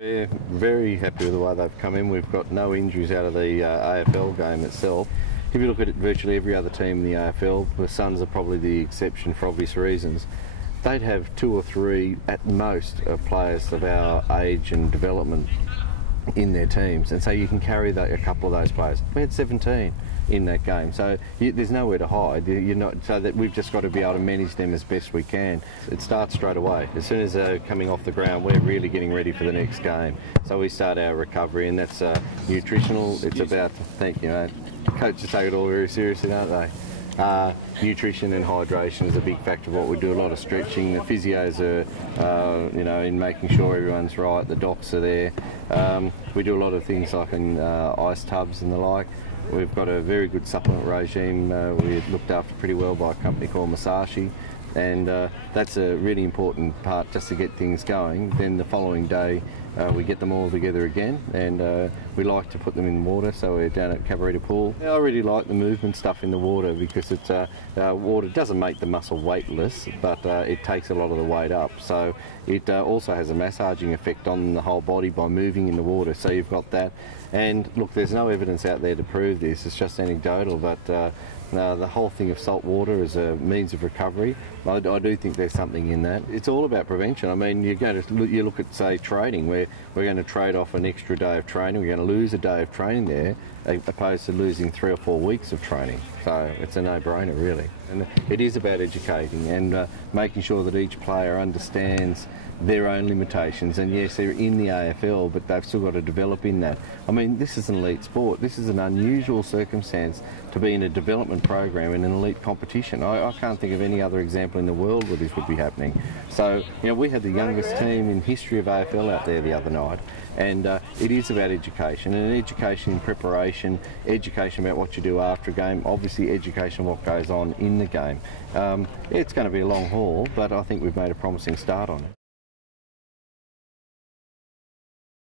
We're very happy with the way they've come in. We've got no injuries out of the AFL game itself. If you look at it, virtually every other team in the AFL, the Suns are probably the exception for obvious reasons. They'd have 2 or 3 at most of players of our age and development in their teams, and so you can carry a couple of those players. We had 17 in that game, so there's nowhere to hide. You're not, so that we've just got to be able to manage them as best we can. It starts straight away. As soon as they're coming off the ground, we're really getting ready for the next game. So we start our recovery, and that's nutritional. It's about, thank you, mate. Coaches take it all very seriously, don't they? Nutrition and hydration is a big factor of what we do. A lot of stretching. The physios are, in making sure everyone's right. The docs are there. We do a lot of things like in ice tubs and the like. We've got a very good supplement regime. We're looked after pretty well by a company called Masashi, and that's a really important part just to get things going. Then the following day we get them all together again, and we like to put them in water, so we're down at Cabarita Pool. I really like the movement stuff in the water because it's water doesn't make the muscle weightless, but it takes a lot of the weight up, so it also has a massaging effect on the whole body by moving in the water, so you've got that. And look, there's no evidence out there to prove this, it's just anecdotal, but the whole thing of salt water as a means of recovery, I do think there's something in that. It's all about prevention. I mean, you look at, say, trading, where we're going to trade off an extra day of training, we're going to lose a day of training there, opposed to losing 3 or 4 weeks of training. So it's a no-brainer, really. And it is about educating and making sure that each player understands their own limitations, and yes, they're in the AFL, but they've still got to develop in that. I mean, this is an elite sport. This is an unusual circumstance to be in a development program in an elite competition. I can't think of any other example in the world where this would be happening. So, we had the youngest team in history of AFL out there the other night, and it is about education, and education in preparation, education about what you do after a game, obviously education what goes on in the game. It's going to be a long haul, but I think we've made a promising start on it.